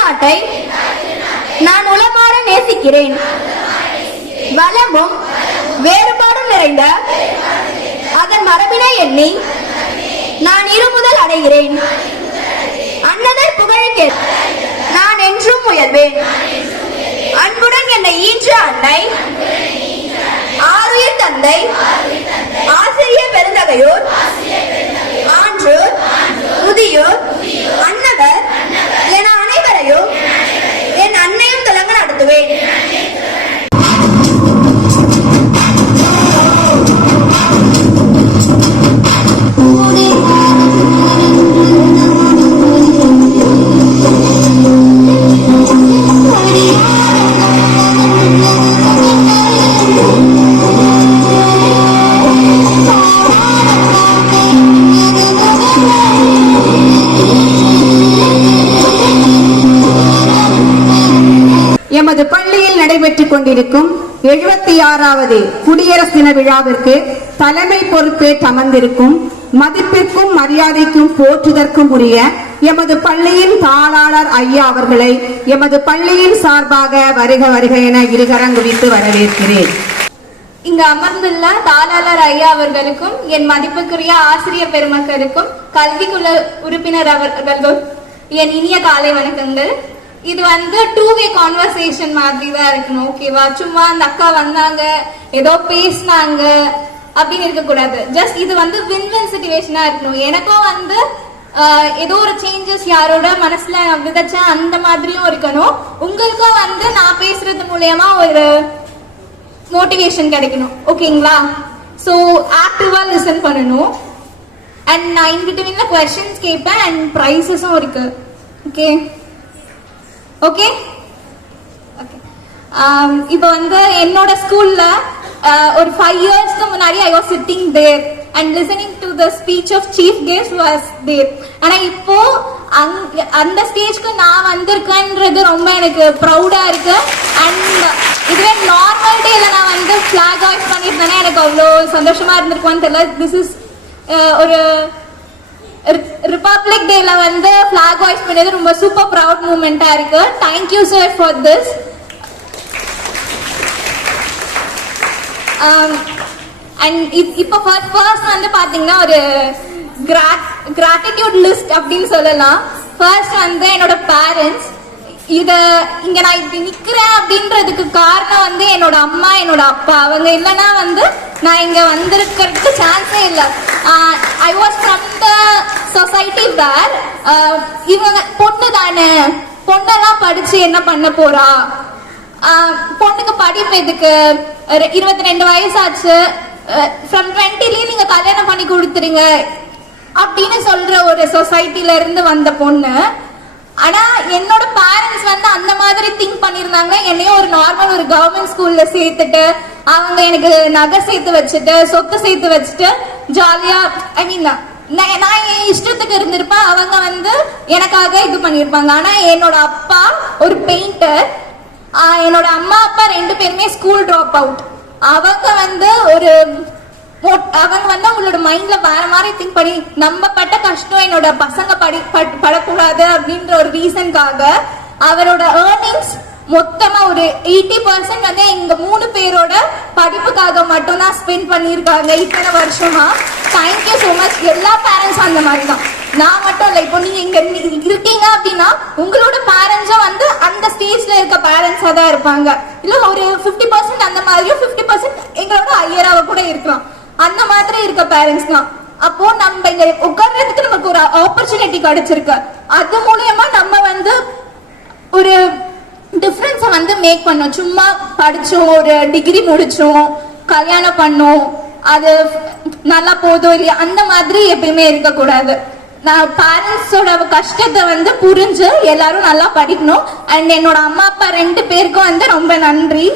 நாட்டை நான் உளமாற நேசிக்கிறேன். வளமும் வேறுபாடும் நிறைந்த அதன் மரபினை எண்ணி நான் இருமுதல் அடைகிறேன். அன்னதர் புகழுக்கு நான் என்றும் உயர்வேன். அன்புடன் என்னை ஈன்ற அன்னை ஆறுயிர் தந்தை ஆசிரியர் பெரு நடைபெற்றுக் கொண்டிருக்கும் எழுபத்தி ஆறாவது குடியரசு தின விழாவிற்கு தலைமை பொறுப்பேற்று அமர்ந்திருக்கும் மதிப்பிற்கும் மரியாதைக்கும் போற்றுதற்கும் உரிய எமது பள்ளியின் தாளாளர் ஐயா அவர்களை எமது பள்ளியின் சார்பாக வருக வருக என இருகரங்குவித்து வரவேற்கிறேன். இங்கு அமர்ந்துள்ள தாளாளர் ஐயா அவர்களுக்கும் என் மதிப்புக்குரிய ஆசிரியர் பெருமக்களுக்கும் கல்விக்குள்ள உறுப்பினர் அவர்களுக்கும் என் இனிய காலை வணக்கங்கள். இது வந்து டூ வே கான்வர்சேஷன் மாதிரி தான் இருக்கணும் ஓகேவா சும்மா அந்த அக்கா வந்தாங்க ஏதோ பேசினாங்க அப்படின்னு இருக்கக்கூடாது. ஜஸ்ட் இது வந்து வின் வின் சுச்சுவேஷனா இருக்கணும். எனக்கும் வந்து ஏதோ ஒரு சேஞ்சஸ் யாரோட மனசுல விதைச்சா அந்த மாதிரியும் இருக்கணும். உங்களுக்கும் வந்து நான் பேசுறது மூலயமா ஒரு மோட்டிவேஷன் கிடைக்கணும். ஓகேங்களா ஸோ ஆக்டிவா லிசன் பண்ணணும். அண்ட் நான் இன்பிட்வீன்ல கொஸ்டின்ஸ் கேட்பேன் அண்ட் ப்ரைஸஸும் இருக்கு. ஓகே ஓகே ஓகே இப்போ வந்து என்னோட ஸ்கூல்ல uh, ஒரு ஃபைவ் இயர்ஸ்க்கு முன்னாடி I was sitting there and listening to the speech of chief guest was there ஆனா இப்போ அந்த ஸ்டேஜ்க்கு நான் வந்திருக்கேன்றது ரொம்ப எனக்கு ப்ரௌடா இருக்கு. அண்ட் இதுவே நார்மல் டேல நான் வந்து ஃபிளாக் ஆஃப் பண்ணியிருந்தேன்னா எனக்கு அவ்வளோ சந்தோஷமா இருந்திருக்கும்னு தெரியல. திஸ் இஸ் uh, ஒரு ரிபப்ளிக் டேல வந்து ஃபிளாக் வாய்ஸ் பண்ணது ரொம்ப சூப்பர் ப்ரவுட் மூமெண்டா இருக்கு. Thank you sir for this and இப்போ ஃபர்ஸ்ட் வந்து பாத்தீங்கன்னா ஒரு கிராட்டிடியூட் லிஸ்ட் அப்படின்னு சொல்லலாம். ஃபர்ஸ்ட் வந்து என்னோட பேரண்ட்ஸ் இத இங்க நான் இப்படி நிக்கிறேன் அப்படின்றதுக்கு காரணம் வந்து என்னோட அம்மா என்னோட அப்பா. அவங்க இல்லைன்னா வந்து நான் இங்க வந்திருக்கிறதுக்கு சான்ஸே இல்லை. I was from the society where இவங்க பொண்ணு தானே? பொண்ணெல்லாம் படிச்சு என்ன பண்ண போறா? பொண்ணுக்கு படிப்பு எதுக்கு? இருபத்தி ரெண்டு வயசாச்சு. ஃப்ரம் டுவெண்ட்டிலேயே நீங்க கல்யாணம் பண்ணி கொடுத்துருங்க. அப்படின்னு சொல்ற ஒரு சொசைட்டில இருந்து வந்த பொண்ணு. ஆனா என்னோட பேரண்ட்ஸ் வந்து அந்த மாதிரி திங்க் பண்ணிருந்தாங்க என்னையும் ஒரு நார்மல் ஒரு கவர்மெண்ட் ஸ்கூல்ல சேர்த்துட்டு அவங்க எனக்கு நகை சேர்த்து வச்சுட்டு சொத்து சேர்த்து வச்சுட்டு ஜாலியா ஐ மீன் நான் நான் என் இஷ்டத்துக்கு இருந்திருப்பேன் அவங்க வந்து எனக்காக இது பண்ணியிருப்பாங்க. ஆனா என்னோட அப்பா ஒரு பெயிண்டர் என்னோட அம்மா அப்பா ரெண்டு பேருமே ஸ்கூல் ட்ராப் அவுட் அவங்க வந்து ஒரு அவங்க வந்து அவங்களோட மைண்ட்ல வேற மாதிரி திங்க் பண்ணி நம்ம பட்ட கஷ்டம் என்னோட பசங்க படி பட்- படக்கூடாது அப்படின்ற ஒரு ரீசன்காக அவரோட ஏர்னிங்ஸ் மொத்தமா ஒரு எயிட்டி பர்சன்ட் வந்து எங்க மூணு பேரோட படிப்புக்காக மட்டும்தான் ஸ்பெண்ட் பண்ணியிருக்காங்க இத்தனை வருஷமா. தேங்க்யூ ஸோ மச் எல்லா பேரண்ட்ஸும் அந்த மாதிரி தான் நான் மட்டும் இல்லை இப்போ நீங்க இங்க இருக்கீங்க அப்படின்னா உங்களோட பேரண்ட்ஸும் வந்து அந்த ஸ்டேஜ்ல இருக்க பேரண்ட்ஸா தான் இருப்பாங்க. இல்ல ஒரு 50% பர்சன்ட் அந்த மாதிரியும் 50% பர்சன்ட் எங்களோட ஐயராக கூட இருக்கலாம். அந்த மாதிரி இருக்க பேரண்ட்ஸ் தான். அப்போ நம்ம இங்க உட்கார்றதுக்கு நமக்கு ஒரு ஆப்பர்ச்சுனிட்டி கிடைச்சிருக்கு. அது மூலியமா நம்ம வந்து ஒரு டிஃப்ரென்ஸை வந்து மேக் பண்ணோம். சும்மா படித்தோம் ஒரு டிகிரி முடித்தோம் கல்யாணம் பண்ணோம் அது நல்லா போதும் இல்லையா அந்த மாதிரி எப்பயுமே இருக்கக்கூடாது. நான் பேரண்ட்ஸோட கஷ்டத்தை வந்து புரிஞ்சு எல்லாரும் நல்லா படிக்கணும். அண்ட் என்னோட அம்மா அப்பா ரெண்டு பேருக்கும் வந்து ரொம்ப நன்றி.